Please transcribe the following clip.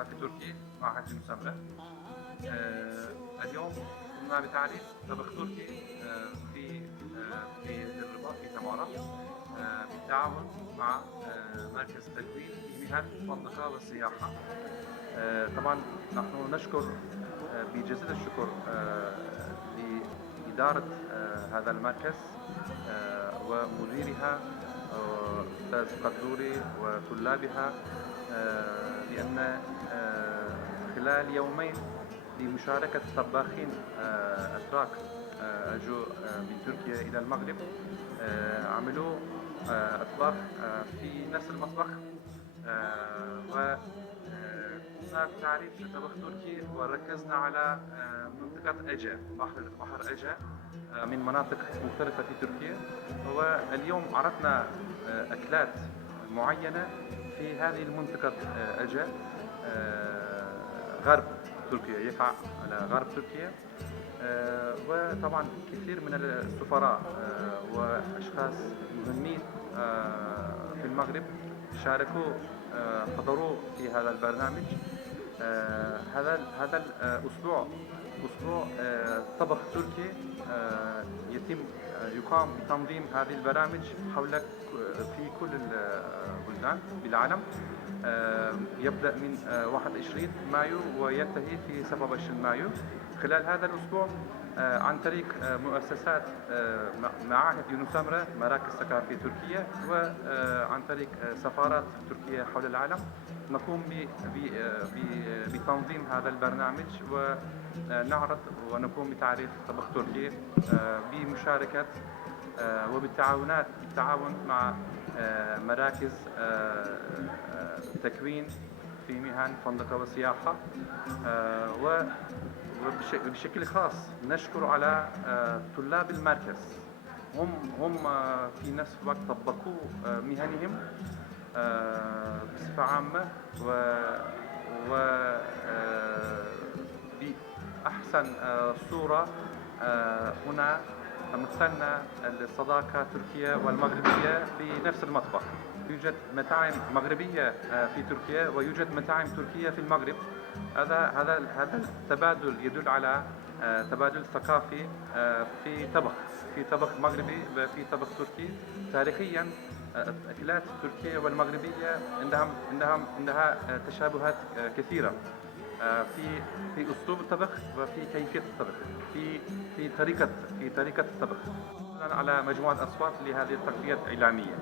الثقافي التركي معهد يونس أمرة. اليوم قمنا بتعريف طبخ تركي في الرباط في تمارا، بالتعاون مع مركز تكوين في مهن الفندقة والسياحة. طبعا نحن نشكر بجزيل الشكر لإدارة هذا المركز ومديرها أستاذ قدوري وطلابها، لأن خلال يومين لمشاركة طباخين أتراك أجوا من تركيا إلى المغرب، عملوا أطباق في نفس المطبخ، وقمنا بتعريف طبخ تركي وركزنا على منطقة إيجا، بحر إيجا، من مناطق مختلفة في تركيا. واليوم عرضنا أكلات معينة في هذه المنطقة إيجا، غرب تركيا، يقع على غرب تركيا. وطبعا كثير من السفراء وأشخاص مهمين في المغرب شاركوا، حضروا في هذا البرنامج. هذا الأسبوع أسبوع طبخ تركي، يقام بتنظيم هذه البرامج في كل البلدان بالعالم. يبدأ من 21 مايو وينتهي في 27 مايو. خلال هذا الأسبوع عن طريق مؤسسات معاهد يونس أمرة، مراكز ثقافية تركية، وعن طريق سفارات تركيا حول العالم نقوم بتنظيم هذا البرنامج ونعرض ونقوم بتعريف طبخ تركي بمشاركة بالتعاون مع مراكز تكوين في مهن فندقة وسياحة. وبشكل خاص نشكر على طلاب المركز، هم في نفس الوقت طبقوا مهنهم بصفة عامة بأحسن صورة. هنا مثلنا الصداقة التركية والمغربية في نفس المطبخ. يوجد مطاعم مغربية في تركيا ويوجد مطاعم تركية في المغرب. هذا التبادل يدل على تبادل ثقافي في طبخ مغربي وفي طبخ تركي. تاريخيا الأكلات التركية والمغربية عندها تشابهات كثيرة في أسلوب الطبخ وفي كيفية الطبخ، في طريقة الطبخ. على مجموعة أصوات لهذه التغطية الإعلامية.